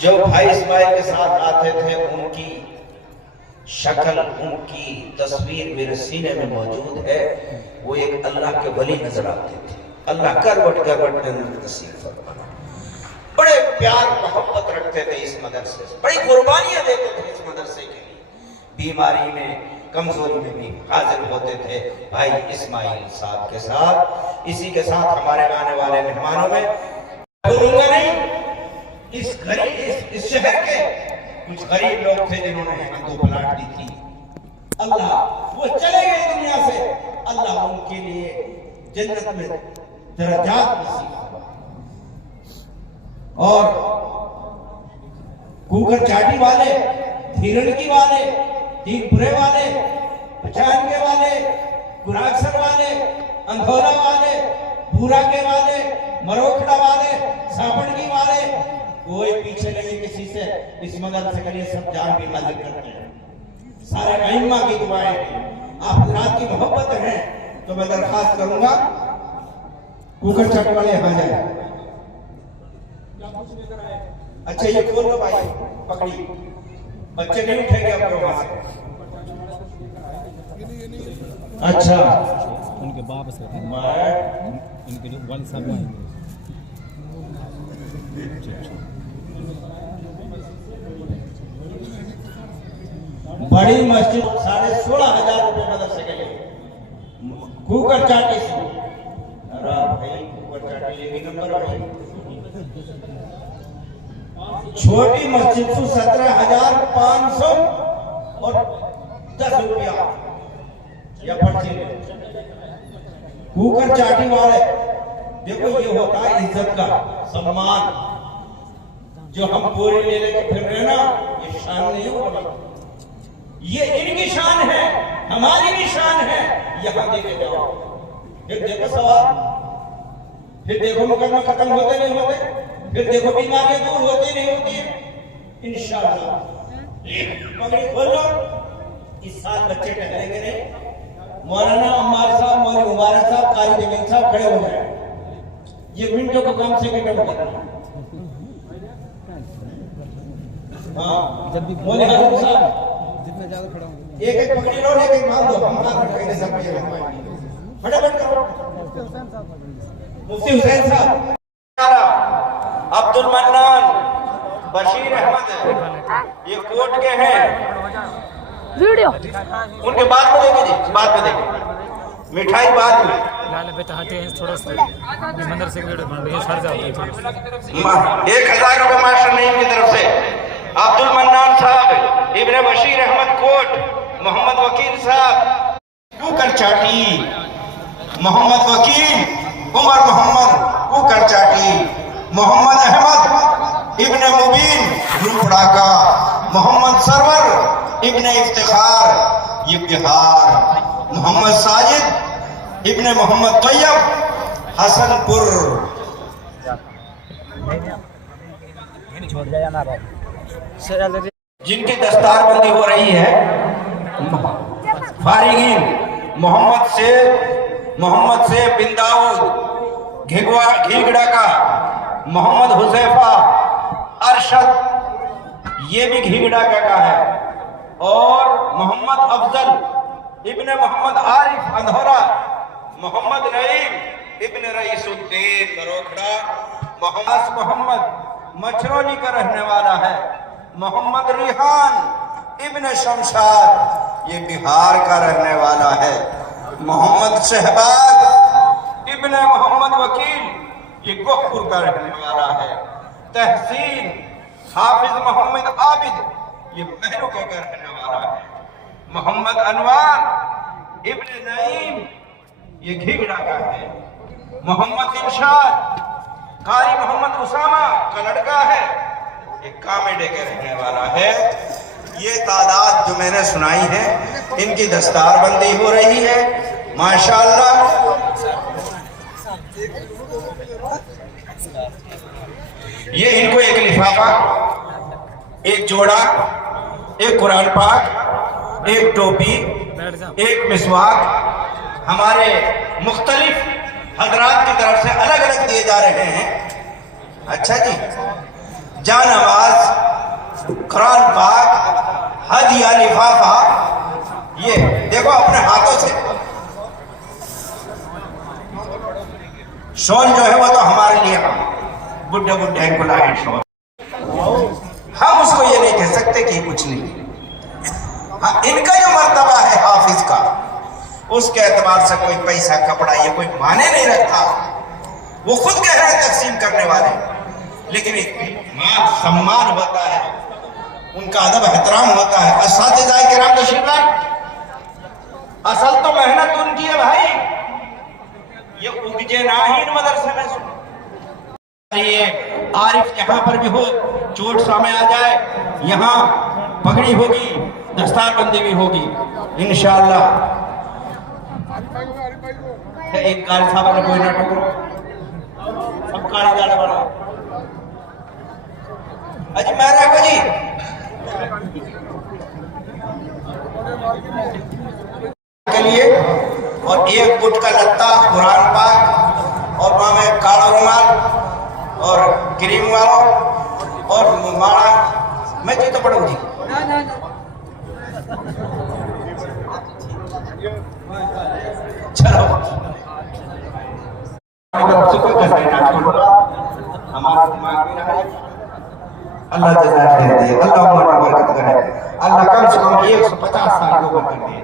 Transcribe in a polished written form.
जो भाई इस्माइल के साथ आते थे उनकी शक्ल, उनकी तस्वीर मेरे सीने में मौजूद है। वो एक अल्लाह के वली नजर आते थे। अल्लाह करवट करवट नसीब फरमाना। बड़े प्यार मोहब्बत रखते थे इस मदरसे से, बड़ी कुर्बानियां देते थे इस मदरसे के लिए। बीमारी में, कमजोरी में भी हाजिर होते थे भाई इस्माइल साहब के साथ। इसी के साथ हमारे आने वाले मेहमानों में भूलूंगा नहीं, इस शहर के कुछ गरीब लोग थे जिन्होंने हमें 2 प्लाट दी थी। अल्लाह, वो चले गए दुनिया से, अल्लाह उनके लिए जन्नत में दर्जात नसीब फरमाए। और कुकर चाटी वाले, धीरणकी वाले, दीनपुरे वाले, पचानके वाले, गुरागसर वाले, अंधोला वाले, भूरा के वाले, मरोखड़ा वाले, सापड़गी वाले, कोई पीछे नहीं किसी से। इस मदरसे के लिए सब जान भी हाजिर करते हैं। सारे अइम्मा की दुआएं, आप हजरात की मोहब्बत है, तो मैं दरखास्त करूंगा कुकर चाटी वाले यहाँ जाए। अच्छा ये खोल लो भाई, पकड़ी, बच्चे नहीं उठेंगे अब वहां से। अच्छा उनके बाप से उनके जो वालिद साहब आएंगे। बड़ी मस्जिद 16,500 रुपए मदरसे के लिए, कुकर चाटी से। अरे भाई कुकर चाटी लेगी नंबर भाई। छोटी मस्जिद से 17,500 और 10 रुपया या पर्ची ले। कुकर चाटी वाले देखो, ये होता है इज्जत का सम्मान। जो हम पूरी ले लेकर फिर रहे ना, ये शान नहीं होगा, ये इनकी शान है, हमारी भी शान है। यहां देखे जाओ, फिर देखो सवाल, फिर देखो मुकदमा खत्म होते नहीं होते, फिर देखो बीमारियां दूर होती नहीं होती। इंशाअल्लाह पगड़ी खोलो, इस साल बच्चे टहलेंगे नहीं। मौलाना अम्मार साहब, मौलवी मुबारक साहब, कारी जमीन साहब खड़े हो जाए। ये मिनटों का काम सेकंडों में करना। हाँ, जब भी मौलवी हाजिर साहब जितना ज्यादा खड़ा हूँ, एक पकड़ी लो, एक मान दो, हम हाथ रखेंगे सब ये फटाफट करो। मुफ्ती हुसैन साहब, अब्दुल मन्नान, बशीर अहमद, ये कोर्ट के हैं। वीडियो उनके बाद में देखें जी, बाद में देखें, मिठाई बाद में। लाले बेटा हटे हैं थोड़ा सा, ये मंदिर से वीडियो बन रही है, सर जाओ। 1,000 रुपए मास्टर नईम की तरफ से अब्दुल मन्नान साहब, इब्ने बशीर अहमद कोट, मोहम्मद वकील साहब, कुकर चाटी, मोहम्मद वकील, उमर मोहम्मद कुकर चाटी, मोहम्मद अहमद इब्ने मुबीन रूपड़ा का, मोहम्मद सरवर इब्ने इफ्तिखार ये बिहार, मोहम्मद साजिद इब्ने मोहम्मद तैयब हसनपुर। जिनकी दस्तारबंदी हो रही है, फारिगीन मोहम्मद से बिन दाऊद घीगड़ा का, मोहम्मद हुजैफा अरशद ये भी घीगड़ा का है, और मोहम्मद अफजल इब्ने मोहम्मद आरिफ अंधोरा, मोहम्मद रईम इब्ने रईसुद्दीन मरोखड़ा, मोहम्मद मछरौली का रहने वाला है, मोहम्मद रिहान इब्ने शमशाद ये बिहार का रहने वाला है, मोहम्मद शहबाज इब्ने मोहम्मद वकील ये गोहपुर का रहने वाला है, तहसीन हाफिज मोहम्मद आबिद ये महरुका का रहने वाला है, मोहम्मद अनवार इब्ने नईम ये घीगड़ा का है, मोहम्मद दिलशाद कारी मोहम्मद उसामा का लड़का है, एक कामेडे के रहने वाला है। ये तादाद जो मैंने सुनाई है, इनकी दस्तारबंदी हो रही है माशाअल्लाह। ये इनको एक लिफाफा, एक जोड़ा, एक कुरान पाक, एक टोपी, एक मिसवाक हमारे मुख्तलिफ हजरात की तरफ से अलग अलग दिए जा रहे हैं। अच्छा जी, जान आवाज कुरान पाक, हदिया लिफाफा, ये देखो अपने हाथों से। शॉल जो है वो तो हमारे लिए बुढ़े बुढ़े को लाए शॉल, हम उसको ये नहीं कह सकते कि कुछ नहीं। हाँ, इनका जो मर्तबा है हाफिज का, उसके एतबार से कोई पैसा कपड़ा ये कोई माने नहीं रखता। वो खुद कह रहे हैं तकसीम करने वाले, लेकिन मान सम्मान होता है, उनका अदब एहतराम होता है। असातिज़ाए किराम तशरीफ लाए, असल तो मेहनत उनकी है भाई, ये उगजे ना ही इन मदरसे में। ये आरिफ जहां पर भी हो, चोट सामने आ जाए, यहाँ पगड़ी होगी, दस्तारबंदी भी होगी इंशाअल्लाह। एक कारी साहब ने कोई ना टोकरो, सब काली दाल बना अजी मैं रखो जी के लिए। और एक फुट का लत्ता कुरान पाक और वहां में काला रुमाल और क्रीम वाला और माला, मैं जी तो पढ़ू जी। चलो हमारा दिमाग में रहा, अल्लाह जज़ा खैर दे, अल्लाह उम्र में बरकत करे, अल्लाह कम से कम 150 साल को बरकत दे।